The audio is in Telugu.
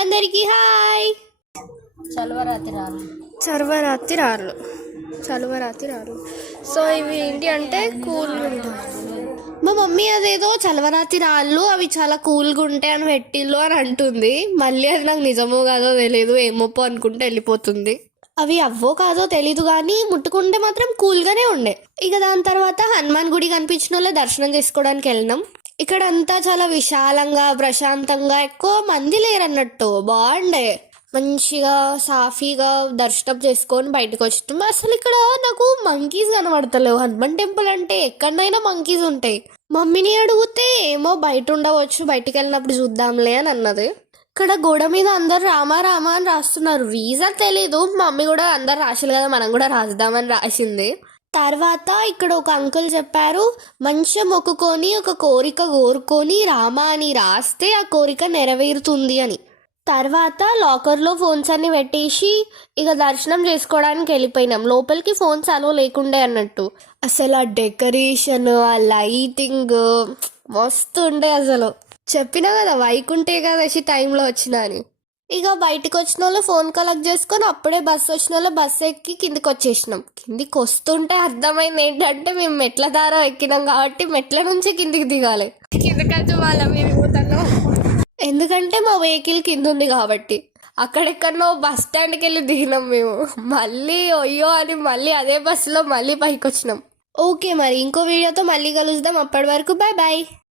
అందరికీ హాయ్. చర్వరాతిరాళ్ళు సో ఇవి ఏంటి అంటే కూల్గా ఉంటాయి. మా మమ్మీ అదేదో చలవరాతి రాళ్ళు అవి చాలా కూల్గా ఉంటాయి అని పెట్టిల్లు అని అంటుంది. మళ్ళీ అది నాకు నిజమో కాదో తెలియదు, ఏమోపో అనుకుంటే వెళ్ళిపోతుంది. అవి అవ్వో కాదో తెలీదు కానీ ముట్టుకుంటే మాత్రం కూల్గానే ఉండే. ఇక దాని తర్వాత హనుమాన్ గుడి కనిపించిన వాళ్ళే దర్శనం చేసుకోవడానికి వెళ్ళినాం. ఇక్కడ అంతా చాలా విశాలంగా ప్రశాంతంగా, ఎక్కువ మంది లేరన్నట్టు బాగుండే. మంచిగా సాఫీగా దర్శనం చేసుకొని బయటకు వచ్చినాం. అసలు ఇక్కడ నాకు మంకీస్ కనబడతలేవు. హనుమాన్ టెంపుల్ అంటే ఎక్కడైనా మంకీస్ ఉంటాయి. మమ్మీని అడిగితే ఏమో బయట ఉండవచ్చు, బయటికి వెళ్ళినప్పుడు చూద్దాంలే అని అన్నది. ఇక్కడ గోడ మీద అందరు రామా రామా అని రాస్తున్నారు. రీజన్ తెలీదు. మమ్మీ కూడా అందరు రాసిలు కదా, మనం కూడా రాద్దామని రాసింది. తర్వాత ఇక్కడ ఒక అంకుల్ చెప్పారు, మంచిగా మొక్కుకొని ఒక కోరిక కోరుకొని రామా అని రాస్తే ఆ కోరిక నెరవేరుతుంది అని. తర్వాత లాకర్లో ఫోన్స్ అన్ని పెట్టేసి ఇక దర్శనం చేసుకోవడానికి వెళ్ళిపోయినాం. లోపలికి ఫోన్స్ అలో లేకుండే అన్నట్టు. అసలు ఆ డెకరేషన్, ఆ లైటింగ్ మస్తు ఉండే. అసలు చెప్పినా కదా వైకుంఠ ఏకాదశి టైంలో వచ్చినా అని. ఇక బయటకు వచ్చిన వాళ్ళు ఫోన్ కలెక్ట్ చేసుకొని అప్పుడే బస్సు వచ్చిన వాళ్ళు బస్సు ఎక్కి కిందికి వచ్చేసినాం. కిందికి వస్తుంటే అర్థమైంది ఏంటంటే మేము మెట్ల దారా ఎక్కినాం కాబట్టి మెట్ల నుంచి కిందికి దిగాలి. కిందకంటే వాళ్ళ మీద పోతున్నాం ఎందుకంటే మా వెహికల్ కింద ఉంది కాబట్టి. అక్కడెక్కడో బస్ స్టాండ్కి వెళ్ళి దిగినాం మేము. మళ్ళీ అయ్యో అని మళ్ళీ అదే బస్సులో మళ్ళీ పైకి వచ్చినాం. ఓకే, మరి ఇంకో వీడియోతో మళ్ళీ కలుద్దాం. అప్పటి వరకు బాయ్ బాయ్.